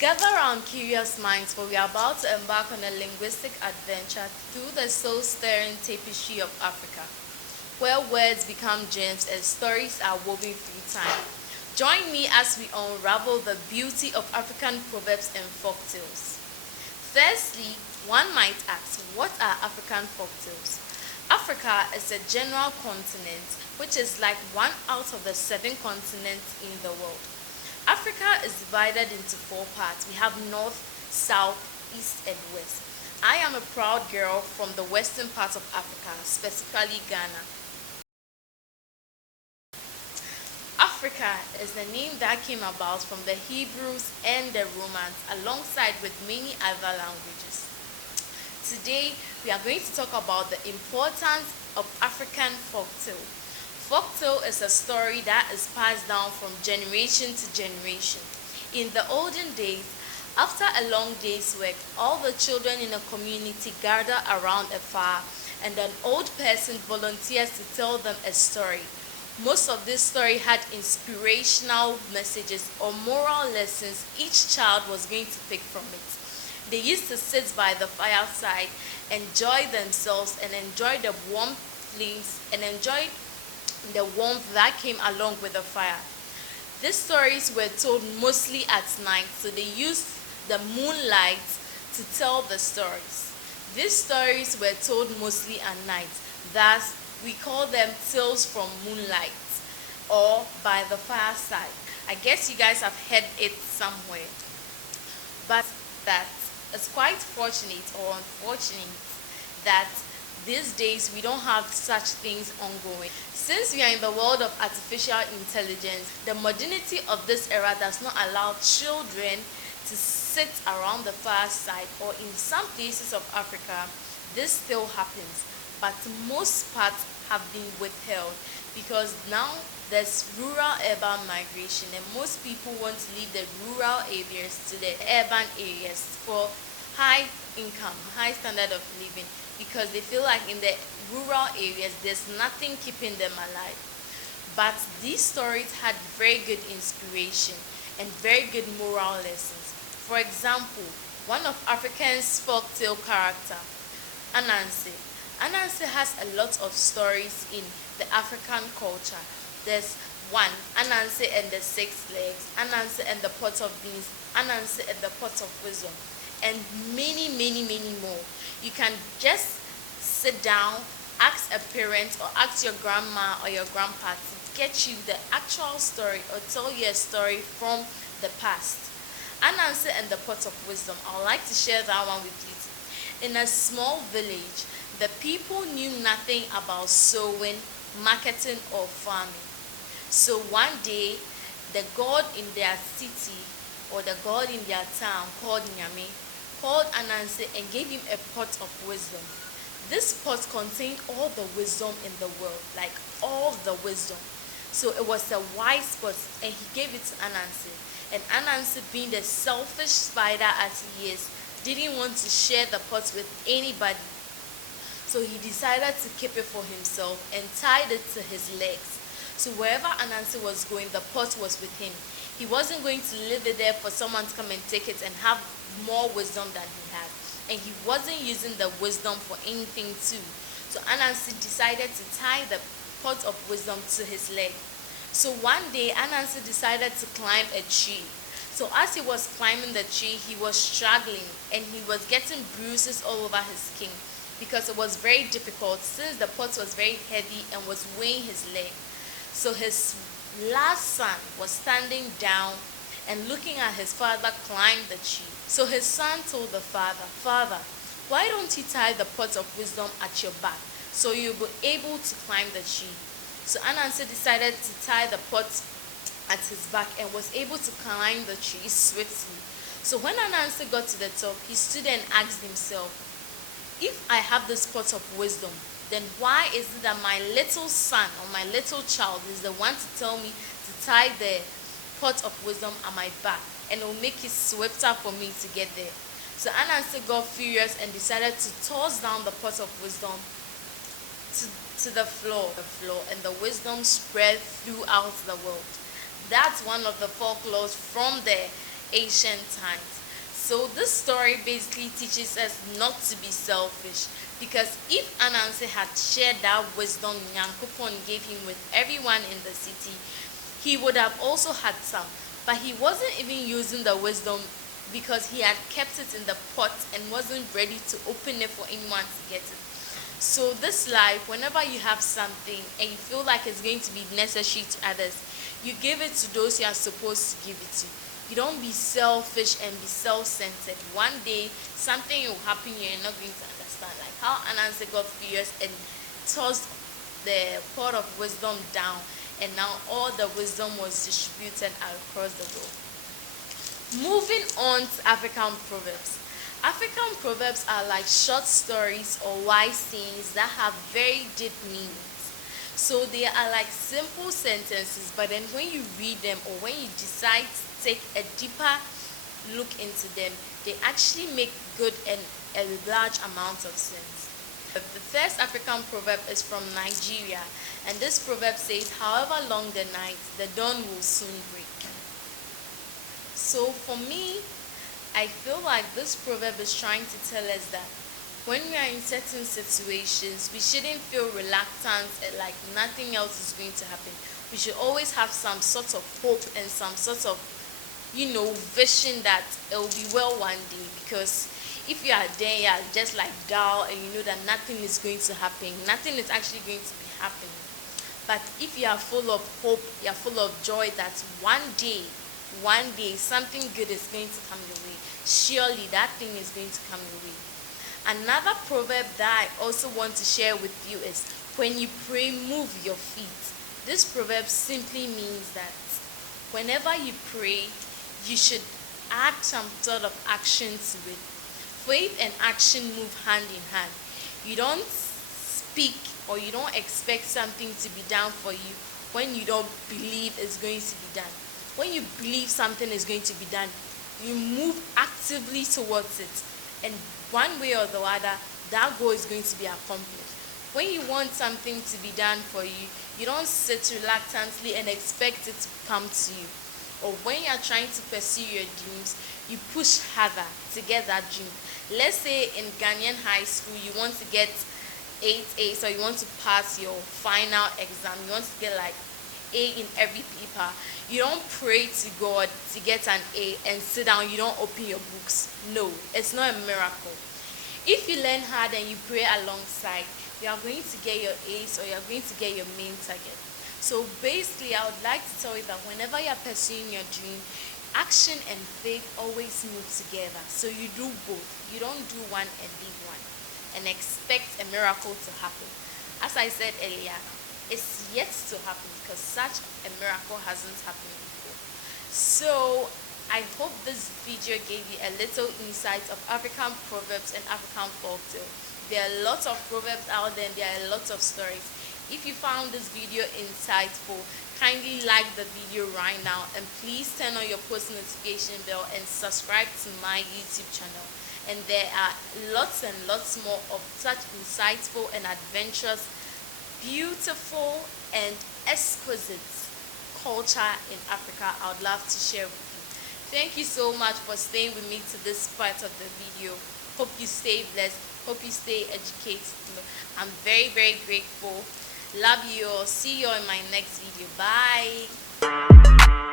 Gather around curious minds, for we are about to embark on a linguistic adventure through the soul-stirring tapestry of Africa, where words become gems and stories are woven through time. Join me as we unravel the beauty of African proverbs and folktales. Firstly, one might ask, what are African folktales? Africa is a general continent which is like one out of the seven continents in the world. Africa is divided into four parts. We have north, south, east, and west. I am a proud girl from the western part of Africa, specifically Ghana. Africa is the name that came about from the Hebrews and the Romans alongside with many other languages. Today, we are going to talk about the importance of African folktale. Folktale is a story that is passed down from generation to generation. In the olden days, after a long day's work, all the children in a community gather around a fire and an old person volunteers to tell them a story. Most of this story had inspirational messages or moral lessons each child was going to pick from it. They used to sit by the fireside, enjoy themselves, and enjoy the warm flames and enjoy the warmth that came along with the fire. These stories were told mostly at night, so they used the moonlight to tell the stories. These stories were told mostly at night, thus we call them tales from moonlight or by the fireside. I guess you guys have heard it somewhere. But that it's quite fortunate or unfortunate that these days we don't have such things ongoing. Since we are in the world of artificial intelligence, the modernity of this era does not allow children to sit around the fireside, or in some places of Africa, this still happens, but most parts have been withheld because now there's rural urban migration and most people want to leave the rural areas to the urban areas for high income, high standard of living, because they feel like in the rural areas there's nothing keeping them alive. But these stories had very good inspiration and very good moral lessons. For example, one of African's folktale character, Anansi. Anansi has a lot of stories in the African culture. There's one, Anansi and the six legs, Anansi and the pot of beans, Anansi and the pot of wisdom, and many, many, many more. You can just sit down, ask a parent or ask your grandma or your grandpa to get you the actual story or tell you a story from the past. Anansi and the pot of wisdom. I would like to share that one with you. In a small village, the people knew nothing about sowing, marketing, or farming. So one day, the god in their city or the god in their town called Nyame called Anansi and gave him a pot of wisdom. This pot contained all the wisdom in the world, like all the wisdom. So it was a wise pot and he gave it to Anansi. And Anansi, being the selfish spider as he is, didn't want to share the pot with anybody. So he decided to keep it for himself and tied it to his legs. So wherever Anansi was going, the pot was with him. He wasn't going to leave it there for someone to come and take it and have more wisdom than he had. And he wasn't using the wisdom for anything too. So Anansi decided to tie the pot of wisdom to his leg. So one day Anansi decided to climb a tree. So as he was climbing the tree, he was struggling and he was getting bruises all over his skin because it was very difficult since the pot was very heavy and was weighing his leg. So his last son was standing down and looking at his father climb the tree. So his son told the father, "Father, why don't you tie the pot of wisdom at your back so you'll be able to climb the tree?" So Anansi decided to tie the pot at his back and was able to climb the tree swiftly. So when Anansi got to the top, he stood and asked himself, if I have this pot of wisdom, then why is it that my little son or my little child is the one to tell me to tie the pot of wisdom on my back and it will make it swifter for me to get there? So Anansi got furious and decided to toss down the pot of wisdom to the floor, and the wisdom spread throughout the world. That's one of the folklores from there. ancient times. So this story basically teaches us not to be selfish, because if Anansi had shared that wisdom Nyankopon gave him with everyone in the city, he would have also had some. But he wasn't even using the wisdom because he had kept it in the pot and wasn't ready to open it for anyone to get it. So this life, whenever you have something and you feel like it's going to be necessary to others, you give it to those you are supposed to give it to. You don't be selfish and be self-centered. One day, something will happen you're not going to understand. Like how Anansi got furious and tossed the pot of wisdom down, and now all the wisdom was distributed across the globe. Moving on to African proverbs. African proverbs are like short stories or wise sayings that have very deep meanings. So they are like simple sentences, but then when you read them or when you decide to take a deeper look into them, they actually make good and a large amount of sense. The first African proverb is from Nigeria, and this proverb says, however long the night, the dawn will soon break. So for me, I feel like this proverb is trying to tell us that when we are in certain situations, we shouldn't feel reluctant and like nothing else is going to happen. We should always have some sort of hope and some sort of, vision that it will be well one day. Because if you are there, you are just like dull and you know that nothing is going to happen, nothing is actually going to be happening. But if you are full of hope, you are full of joy that one day something good is going to come your way. Surely that thing is going to come your way. Another proverb that I also want to share with you is, when you pray, move your feet. This proverb simply means that whenever you pray, you should add some sort of action to it. Faith and action move hand in hand. You don't speak or you don't expect something to be done for you when you don't believe it's going to be done. When you believe something is going to be done, you move actively towards it. And one way or the other, that goal is going to be accomplished. When you want something to be done for you, you don't sit reluctantly and expect it to come to you. Or when you are trying to pursue your dreams, you push harder to get that dream. Let's say in Ghanaian high school, you want to get 8 A's, or you want to pass your final exam, you want to get like A in every paper. You don't pray to God to get an A and sit down, you don't open your books. No, it's not a miracle. If you learn hard and you pray alongside, you are going to get your A's or you are going to get your main target. So basically, I would like to tell you that whenever you are pursuing your dream, action and faith always move together. So you do both. You don't do one and leave one and expect a miracle to happen. As I said earlier, it's yet to happen because such a miracle hasn't happened before. So I hope this video gave you a little insight of African proverbs and African folktale. There are lots of proverbs out there and there are lots of stories. If you found this video insightful, kindly like the video right now, and please turn on your post notification bell and subscribe to my YouTube channel. And there are lots and lots more of such insightful and adventurous, beautiful and exquisite culture in Africa I would love to share with you. Thank you so much for staying with me to this part of the video. Hope you stay blessed. Hope you stay educated. I'm very, very grateful. Love you all. See you all in my next video. Bye.